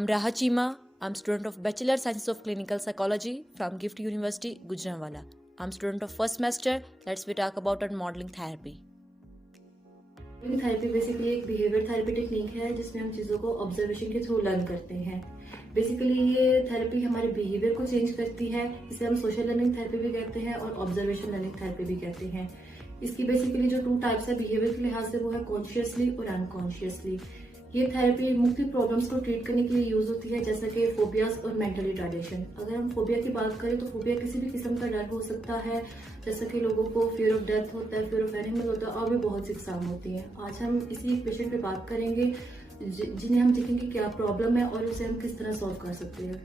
I'm Raha Chima. I'm student of Bachelor Science of Clinical Psychology from Gift University, Gujranwala. I'm student of first semester. Let's we talk about our modeling therapy. Modelling therapy basically एक behaviour therapy technique है जिसमें हम चीज़ों को observation के through learn करते हैं। Basically ये थेरेपी हमारे बिहेवियर को चेंज करती है। इसे हम सोशल लर्निंग थेरेपी भी कहते हैं और ऑब्जर्वेशन लर्निंग थेरेपी भी कहते हैं। इसकी बेसिकली जो 2 टाइप्स है बिहेवियर के लिहाज से वो है कॉन्शियसली और अनकॉन्शियसली। ये थेरेपी मुख्तलिफ प्रॉब्लम्स को ट्रीट करने के लिए यूज होती है, जैसे कि फोबियाज और मेंटल रिटार्डेशन। अगर हम फोबिया की बात करें तो फोबिया किसी भी किस्म का डर हो सकता है, जैसे कि लोगों को फियर ऑफ डेथ होता है, फियर ऑफ एनिमल होता है, और भी बहुत सी इकसाम होती हैं। आज हम इसी पेशेंट पे बात करेंगे जिन्हें हम देखेंगे क्या प्रॉब्लम है और उसे हम किस तरह सॉल्व कर सकते हैं।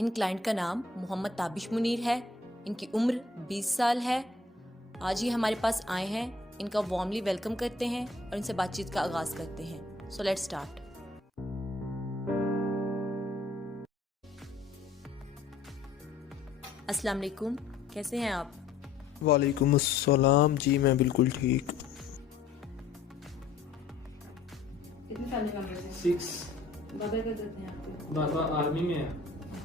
इन क्लाइंट का नाम मोहम्मद ताबिश मुनीर है। इनकी उम्र 20 साल है। आज ये हमारे पास आए हैं। इनका वार्मली वेलकम करते हैं और इनसे बातचीत का आगाज करते हैं। So let's start. अस्सलाम वालेकुम, कैसे हैं आप? वालेकुम अस्सलाम जी, मैं बिल्कुल ठीक। कितने फैमिली मेंबर्स हैं? 6। बाबा क्या करते हैं आपके? बाबा आर्मी में है।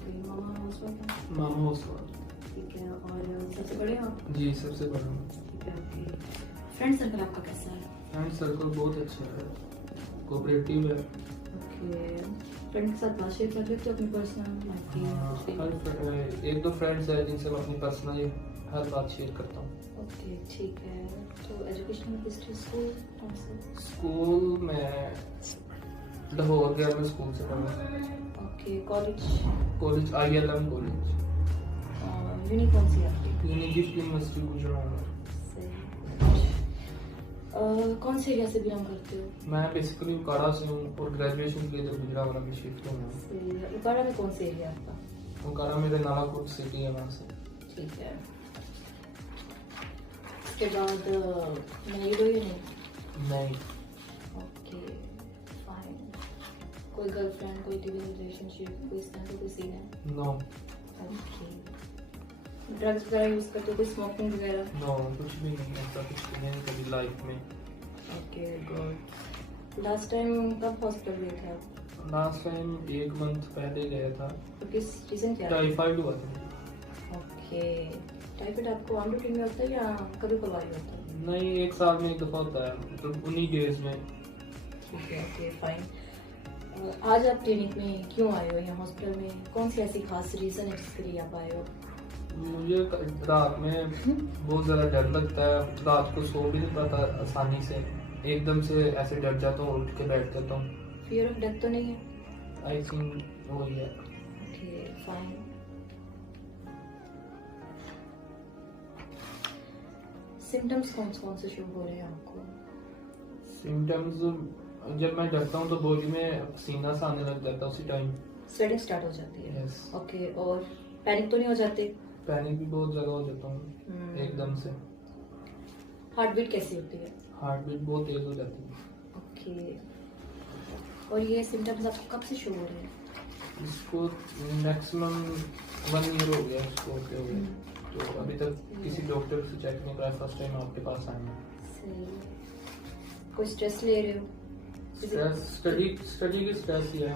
मामा हाउसवाइफ है? मामा हाउसवाइफ। ठीक है। और सबसे बड़े हो आप? जी, सबसे बड़ा। ठीक है। ओके। फ्रेंड सर्कल आपका कैसा है? फ्रेंड सर्कल बहुत अच्छा है, कोऑपरेटिव है। ओके। फ्रेंड के साथ बात शेयर कर लेते हो अपनी पर्सनल लाइफ की? एक दो फ्रेंड्स है जिनसे मैं अपनी पर्सनल हर बात शेयर करता हूँ। ओके, ठीक है। तो एजुकेशनल हिस्ट्री स्कूल कौन सा? स्कूल में लाहौर गवर्नमेंट स्कूल से पढ़ा। Okay. College? College ILM college. Uni कौन सी आपकी? यानी गिफ्ट यूनिवर्सिटी गुजरात। कौन से एरिया से बिलोंग करते हो? मैं बेसिकली उकाड़ा से हूँ और ग्रेजुएशन के लिए इधर गुजरात में शिफ्ट हुआ हूँ। उकाड़ा में कौन से एरिया आपका? उकाड़ा मेरे नालाकोट सिटी है, वहाँ से। ठीक है। उसके बाद मैरिड हो या नहीं? नहीं। Okay, fine. कोई गर्लफ्रेंड, कोई लिविंग रिलेशनशिप, कोई इस तरह का कोई सीन है? नो। ओके। ड्रग्स वगैरह यूज करते हो, कोई स्मोकिंग वगैरह? नो, कुछ भी नहीं, ऐसा कुछ भी नहीं कभी लाइफ में। Okay, good. लास्ट टाइम कब हॉस्पिटल गए थे आप? लास्ट टाइम 1 मंथ पहले गया था। तो किस रीजन क्या? टाइफाइड हुआ था। ओके। टाइफाइड आपको ऑन रूटीन में होता है या कभी कभार होता है? नहीं, 1 साल में 1 दफा होता है, मतलब 19 डेज में। ठीक है। Okay, fine. आज आप क्लिनिक में क्यों आए हो, या हॉस्पिटल में कौन सी ऐसी खास रीजन है जिसके लिए आप आए हो? मुझे रात में बहुत ज़्यादा डर लगता है, रात को सो भी नहीं पाता आसानी से, एकदम से ऐसे डर जाता हूँ, उठ के बैठ जाता हूँ। फियर ऑफ डेथ तो नहीं है? आई थिंक वही है। Okay, fine. सिम्टम्स कौन कौन से शो हो रहे हैं आपको? सिम्टम्स, जब मैं डरता हूँ तो बॉडी में पसीना सा आने लग जाता है उसी टाइम। स्वेटिंग स्टार्ट हो जाती है? यस। ओके। और पैनिक तो नहीं हो जाते? पैनिक भी बहुत ज़्यादा हो जाता हूँ एकदम से। हार्ट बीट कैसी होती है? हार्ट बीट बहुत तेज हो जाती है। ओके। और ये सिम्टम्स आपको कब से शुरू हो रहे हैं? इसको मैक्सिमम 1 ईयर हो गया इसको होते हुए, तो अभी तक किसी डॉक्टर से चेक नहीं कराया, फर्स्ट टाइम आपके पास आए हैं। सही। कोई स्ट्रेस ले रहे हो? स्टडी की स्ट्रेस ही है।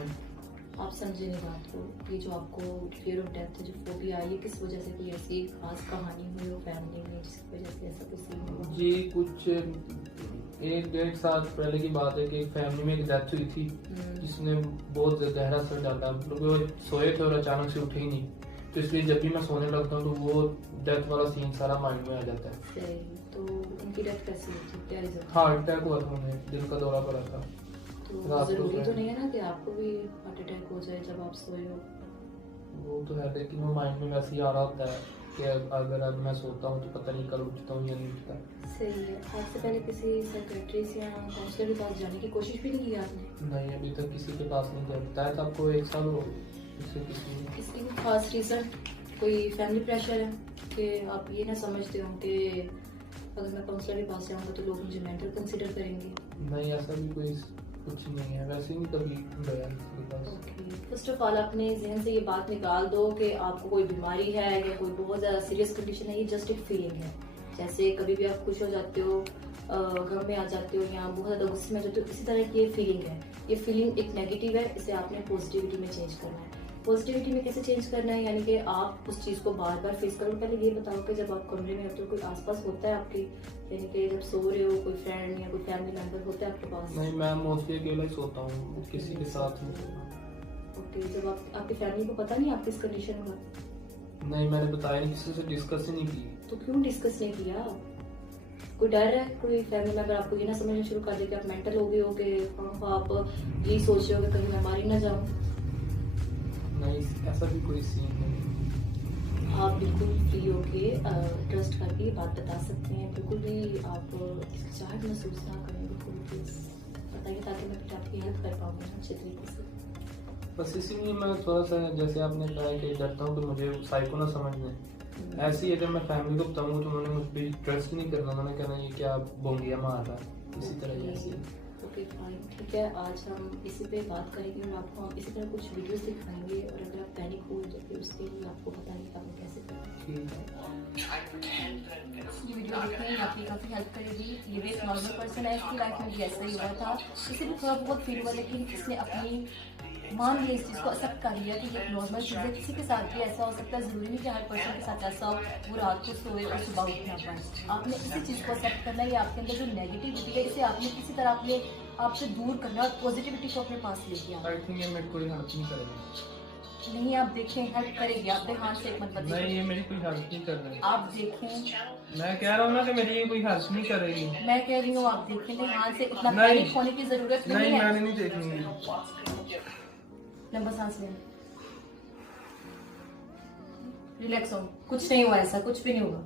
आप समझे नहीं बात को। ये जो आपको फियर ऑफ डेथ है, जो फोबिया आई है, किस वजह से? कोई ऐसी खास कहानी हुई हो फैमिली में जिसकी वजह से ऐसा कुछ सीन हुआ? जी, कुछ 1-1.5 साल पहले की बात है कि एक फैमिली में एक डेथ हुई थी जिसने बहुत गहरा असर डाला। मतलब वो सोए थे और अचानक से उठे ही नहीं, तो इसलिए जब भी मैं सोने लगता हूँ तो वो डेथ वाला सीन सारा माइंड में आ जाता है। सही। तो उनकी डेथ कैसी हुई थी, क्या रीजन? हार्ट अटैक हुआ था उन्हें, दिल का दौरा पड़ा था। तो जरूरी तो नहीं है ना कि आपको भी हार्ट अटैक हो जाए जब आप सोए हो? वो तो है, लेकिन वो माइंड में वैसे ही आ रहा होता है कि अगर अब मैं सोता हूँ तो पता नहीं कल उठता हूँ या नहीं उठता। सही है। आपसे पहले किसी साइकियाट्रिस्ट या काउंसलर के पास जाने की कोशिश भी नहीं की आपने? नहीं, अभी तक किसी के पास नहीं गया। बताया था आपको 1 साल हो इससे किसी भी खास रीज़न? कोई फैमिली प्रेशर है कि आप ये ना समझते हो कि अगर मैं काउंसलर के पास जाऊँगा तो लोग मुझे मेंटल कंसीडर करेंगे? नहीं, ऐसा भी कोई कुछ नहीं है, वैसे ही कभी गया किसी के पास। फर्स्ट ऑफ ऑल अपने जहन से ये बात निकाल दो कि आपको कोई बीमारी है या कोई बहुत ज़्यादा सीरियस कंडीशन है। ये जस्ट एक फीलिंग है। जैसे कभी भी आप खुश हो जाते हो, गम में आ जाते हो या बहुत ज़्यादा गुस्से में आ जाते हो, इसी तरह की ये फीलिंग है। ये फीलिंग एक नेगेटिव है, इसे आपने पॉजिटिविटी में चेंज करना है। पॉजिटिविटी में कैसे चेंज करना है, यानी कि आप उस चीज़ को बार बार फेस करो। पहले ये बताओ कि जब आप कमरे में होते हो कोई आसपास होता है आपके, यानी कि जब सो रहे हो कोई फ्रेंड या कोई फैमिली मेंबर होता है आपके पास? नहीं, मैं मोस्टली अकेला ही सोता हूँ, किसी के साथ नहीं सोता। ओके, जब आपकी फैमिली को पता नहीं आपकी इस कंडीशन का? नहीं, मैंने बताया नहीं, किसी से डिस्कस ही नहीं की। तो क्यों डिस्कस नहीं किया? कोई डर है, कोई फैमिली मेंबर आपको ये ना समझना शुरू कर दे कि आप मेंटल हो गए हो, कि आप यही सोच रहे हो कि कहीं मैं मारी ना जाऊं? नहीं, ऐसा भी कोई सीन नहीं। आप बिल्कुल फ्री होके ट्रस्ट करके ये बात बता सकते हैं, बिल्कुल भी आप हिचकिचाहट महसूस ना करें। बिल्कुल प्लीज बताइए ताकि मैं फिर आपकी हेल्प कर पाऊँ अच्छे तरीके से। बस इसीलिए मैं थोड़ा सा, जैसे आपने कहा कि डरता हूँ कि मुझे साइको ना समझ लें। ऐसी है, जब मैं फैमिली को बताऊँ तो उन्होंने मुझ पर ट्रस्ट नहीं करना, उन्होंने कहना ये क्या बोंगिया मार रहा है, इसी तरह ऐसी है। ओके फाइन, ठीक है। आज हम इसी पे बात करेंगे और आपको हम इसी तरह कुछ वीडियोस दिखाएंगे, और अगर आप पैनिक हो तो फिर उसके लिए आपको बताएंगे कि आपको कैसे करना है। ठीक है, ये वीडियो देखें, ये आपकी काफ़ी हेल्प करेगी। ये भी एक नॉर्मल पर्सन है, इसकी लाइफ में भी ऐसा ही हुआ था, इसे भी थोड़ा बहुत फील हुआ, लेकिन इसने अपनी मान लिया, इस चीज़ को एक्सेप्ट कर लिया कि ये नॉर्मल चीज़ है, किसी के साथ भी ऐसा हो सकता है, ज़रूरी नहीं कि हर पर्सन के साथ ऐसा हो वो रात को सोए और सुबह उठ ना पाए। आपने इसी चीज़ को एक्सेप्ट करना है, ये आपके अंदर जो नेगेटिविटी है इसे आपने किसी तरह अपने आपसे दूर करना और पॉजिटिविटी को अपने पास लेके आना। आई थिंक ये मेरी कोई हेल्प नहीं करेगी। नहीं, आप देखें हेल्प करेगी, आप ध्यान से एक मत नहीं, बताइए। ये मेरी कोई हेल्प नहीं कर रही। आप देखें, मैं कह रहा हूँ ना कि मेरी ये कोई हेल्प नहीं करेगी। मैं कह रही हूँ आप देखें, ध्यान से, इतना नहीं। पैनिक होने की जरूरत नहीं नहीं, है। मैंने नहीं देखनी। लंबा सांस लें, रिलैक्स हो, कुछ नहीं हुआ, ऐसा कुछ भी नहीं हुआ,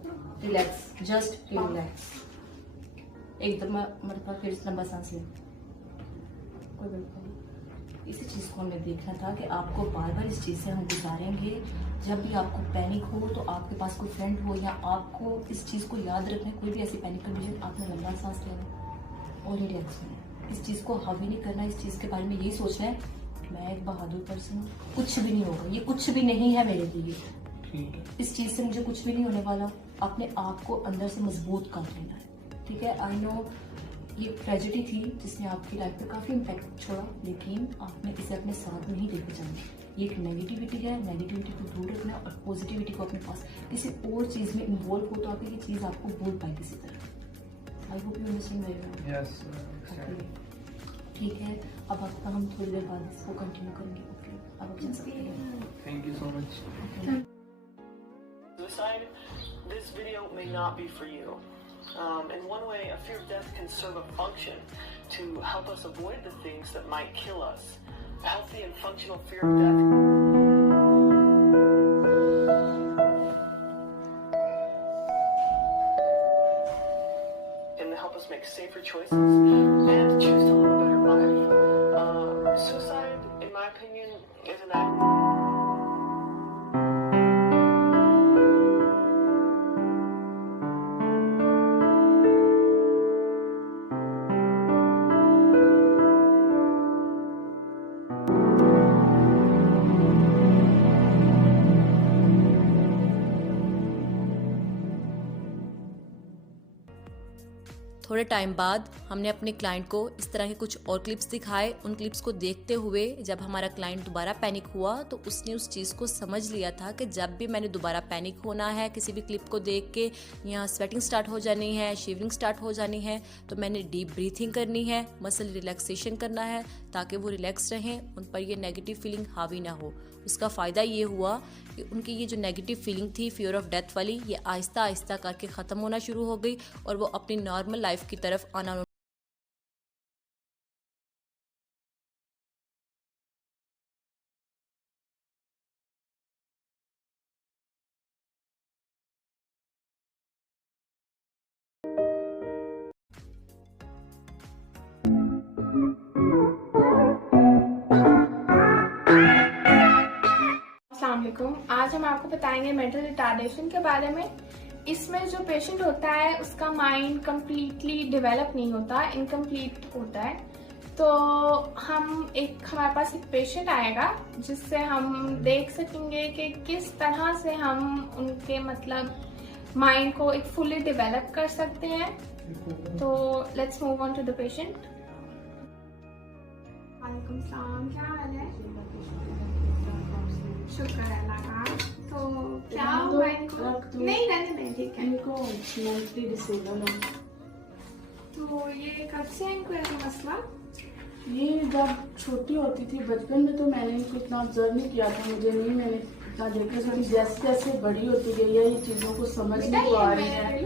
रिलैक्स, जस्ट फील रिलैक्स। एकदम मतलब फिर लंबा सांस लें, कोई बात नहीं। इसी चीज़ को हमें देखना था कि आपको बार बार इस चीज़ से हम गुजारेंगे। जब भी आपको पैनिक हो तो आपके पास कोई फ्रेंड हो या आपको इस चीज़ को याद रखना है, कोई भी ऐसी पैनिक कंडीशन, आपने लंबा सांस लेना और रिलैक्स होना। इस चीज़ को हावी नहीं करना, इस चीज़ के बारे में यही सोचना है मैं एक बहादुर पर्सन हूँ, कुछ भी नहीं होगा, ये कुछ भी नहीं है मेरे लिए, ठीक है, इस चीज़ से मुझे कुछ भी नहीं होने वाला। अपने आप को अंदर से मजबूत कर लेना है, ठीक है। आई नो ये ट्रेजेडी थी जिसने आपकी लाइफ पे काफ़ी इम्पैक्ट छोड़ा, लेकिन आपने इसे अपने साथ में ही लेके जाना। ये एक नेगेटिविटी है, नेगेटिविटी को दूर रखना और पॉजिटिविटी को अपने पास किसी और चीज़ में इन्वॉल्व हो तो आगे ये चीज़ आपको बोल पाए किसी तरह। I hope you understand very well. Yes, ठीक है, अब आपका हम थोड़ी देर बाद इसको कंटिन्यू करेंगे। ओके, अब आप जा सकते हैं। Thank you so much. Suicide, this video may not be for you. In one way, a fear of death can serve a function to help us avoid the things that might kill us. A healthy and functional fear of death can help us make safer choices and choose to live a better life. Suicide, in my opinion, is an act. थोड़े time बाद हमने अपने client को इस तरह के कुछ और क्लिप्स दिखाए। उन क्लिप्स को देखते हुए जब हमारा क्लाइंट दोबारा पैनिक हुआ तो उसने उस चीज़ को समझ लिया था कि जब भी मैंने दोबारा पैनिक होना है, किसी भी क्लिप को देख के यहाँ स्वेटिंग स्टार्ट हो जानी है, शिवरिंग स्टार्ट हो जानी है, तो मैंने डीप ब्रीथिंग करनी है, मसल रिलैक्सेशन करना है ताकि वो रिलैक्स रहें, उन पर ये नेगेटिव फीलिंग हावी ना हो। उसका फ़ायदा ये हुआ कि उनकी ये जो नेगेटिव फीलिंग थी फियर ऑफ डेथ वाली, ये आहिस्ता आहिस्ता करके ख़त्म होना शुरू हो गई और वो अपनी नॉर्मल लाइफ की तरफ आना। अस्सलामुअलैकुम। आज हम आपको बताएंगे मेंटल रिटार्डेशन के बारे में। इसमें जो पेशेंट होता है उसका माइंड कम्प्लीटली डेवलप नहीं होता, इनकम्प्लीट होता है। तो हमारे पास एक पेशेंट आएगा जिससे हम देख सकेंगे कि किस तरह से हम उनके मतलब माइंड को एक फुली डेवलप कर सकते हैं। तो let's move on to the patient. वालेकुम सलाम, क्या हाल है? शुक्र है अल्लाह का। तो क्या हुआ इनको? नहीं रहने दें, ठीक है। इनको मेंटली डिसेबल है। तो ये कब से है इनको ये मसला? ये जब छोटी होती थी बचपन में तो मैंने इनको इतना ऑब्जर्व नहीं किया था, मुझे नहीं मैंने इतना देखा था कि जैसे जैसे बड़ी होती गई है ये चीज़ों को समझ नहीं पा रही है।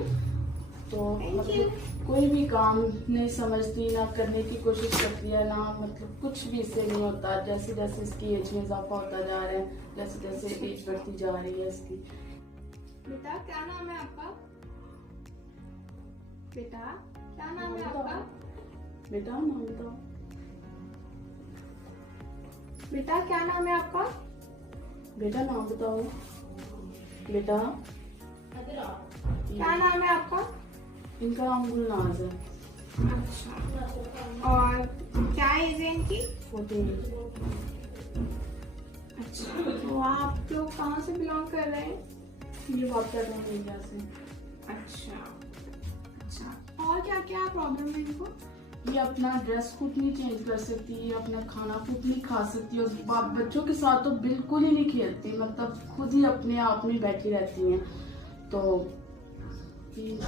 तो मतलब कोई भी काम नहीं समझती, ना करने की कोशिश करती है, ना मतलब कुछ भी इससे नहीं होता। जैसे जैसे इसकी एज में इजाफा होता जा रहा है, जैसे जैसे एज बढ़ती जा रही है इसकी। बेटा क्या नाम है आपका? बेटा क्या नाम है आपका? बेटा नाम बताओ। बेटा क्या नाम है आपका? बेटा नाम बताओ। बेटा क्या नाम है आपका? इनका नाम गुलनाज है। अच्छा, और क्या एज है इनकी? 14। अच्छा, तो आप लोग कहाँ से बिलोंग कर रहे हैं? ये बात कर रहे हैं इंडिया से। अच्छा अच्छा, और क्या क्या प्रॉब्लम है इनको? ये अपना ड्रेस खुद नहीं चेंज कर सकती, ये अपना खाना खुद नहीं खा सकती और बच्चों के साथ तो बिल्कुल ही नहीं खेलती, मतलब खुद ही अपने आप में बैठी रहती हैं। तो ठीक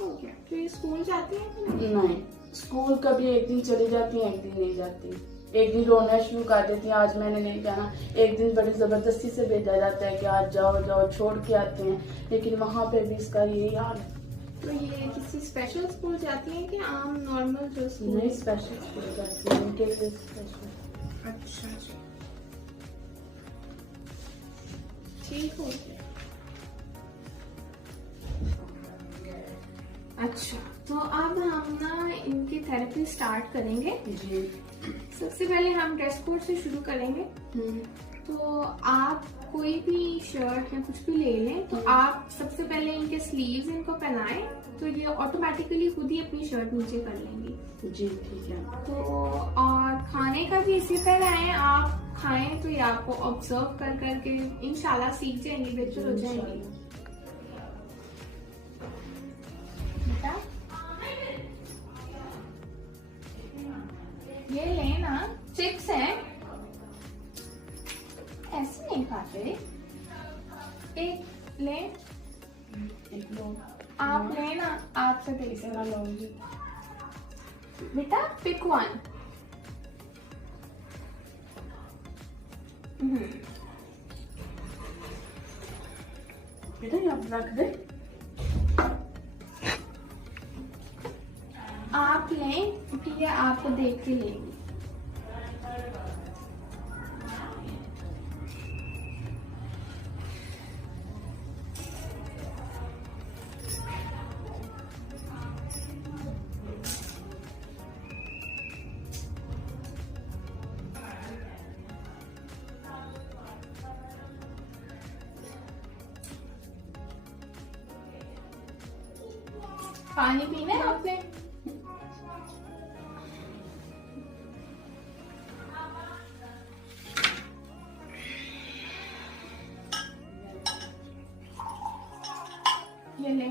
हो गया। तो ये स्कूल जाती है कि नहीं? नहीं, स्कूल कभी एक दिन चली जाती है, एक दिन नहीं जाती। एक दिन रोना शुरू कर देती है, आज मैंने नहीं जाना। एक दिन बड़ी जबरदस्ती से भेजा जाता है कि आज जाओ जाओ, छोड़ के आते हैं, लेकिन वहाँ पे भी इसका यही हाल है। तो ये किसी स्पेशल स्कूल जाती है कि आम नॉर्मल जो स्कूल? नहीं, स्पेशल स्कूल जाती है, उनके लिए स्पेशल। अच्छा जी, ठीक हो गया। अच्छा, तो अब हम ना इनकी थेरेपी स्टार्ट करेंगे। जी। सबसे पहले हम ड्रेस कोड से शुरू करेंगे। तो आप कोई भी शर्ट या कुछ भी ले लें। तो आप सबसे पहले इनके स्लीव्स इनको पहनाएं, तो ये ऑटोमेटिकली खुद ही अपनी शर्ट नीचे कर लेंगी। जी ठीक है। तो और खाने का भी इसी तरह है, आप खाएं तो ये आपको ऑब्जर्व कर करके इंशाल्लाह सीख जाएंगी, बेहतर हो जाएंगी। बेटा ये लेना, चिप्स हैं, ऐसे नहीं खाते। एक ले, एक लो। आप लेना, आपसे पैसे ना लूंगी। बेटा पिक वन। बेटा ये आप रख दे। आप लें क्योंकि ये आपको देख के लेंगी। पानी पीना है आपने? ये ले।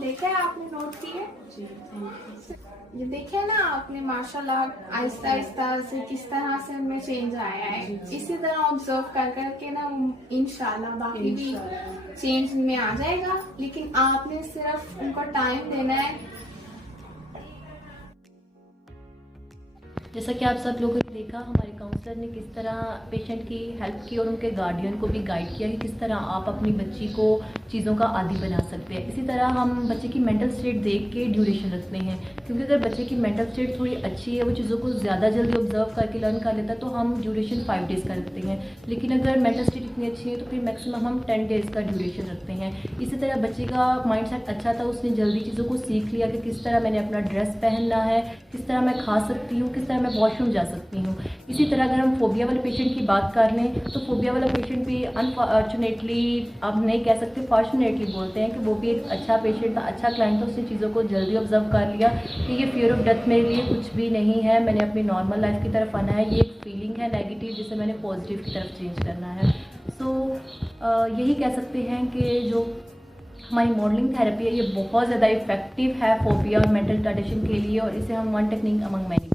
देखा है आपने, नोट किए? जी थैंक यू। ये देखे ना आपने माशाल्लाह आहिस्ता आहिस्ता से किस तरह से उनमें चेंज आया है। इसी तरह ऑब्जर्व कर करके ना इंशाल्लाह बाकी भी चेंज में आ जाएगा, लेकिन आपने सिर्फ उनको टाइम देना है। जैसा कि आप सब लोगों ने देखा, हमारे काउंसलर ने किस तरह पेशेंट की हेल्प की और उनके गार्डियन को भी गाइड किया कि किस तरह आप अपनी बच्ची को चीज़ों का आदी बना सकते हैं। इसी तरह हम बच्चे की मेंटल स्टेट देख के ड्यूरेशन रखते हैं, क्योंकि अगर बच्चे की मेंटल स्टेट थोड़ी अच्छी है, वो चीज़ों को ज़्यादा जल्दी ऑब्जर्व करके लर्न कर लेता है, तो हम ड्यूरेशन 5 डेज़ का रखते हैं। लेकिन अगर मेंटल स्टेट इतनी अच्छी है तो फिर मैक्सिमम हम 10 डेज़ का ड्यूरेशन रखते हैं। इसी तरह बच्चे का माइंड सेट अच्छा था, उसने जल्दी चीज़ों को सीख लिया कि किस तरह मैंने अपना ड्रेस पहनना है, किस तरह मैं खा सकती हूँ, किस तरह है मैं वॉशरूम जा सकती हूँ। इसी तरह अगर हम फोबिया वाले पेशेंट की बात कर लें तो फोबिया वाला पेशेंट भी अनफॉर्चुनेटली, आप नहीं कह सकते फॉर्चुनेटली बोलते हैं कि वो भी एक अच्छा पेशेंट था, अच्छा क्लाइंट था, उसने चीज़ों को जल्दी ऑब्जर्व कर लिया कि ये फियर ऑफ डेथ मेरे लिए कुछ भी नहीं है, मैंने अपनी नॉर्मल लाइफ की तरफ आना है, ये एक फीलिंग है नेगेटिव जिसे मैंने पॉजिटिव की तरफ चेंज करना है। सो यही कह सकते हैं कि जो हमारी मॉडलिंग थेरेपी है ये बहुत ज़्यादा इफेक्टिव है फोबिया और मेंटल रिटार्डेशन के लिए, और इसे हम वन टेक्निक अमंग मैनी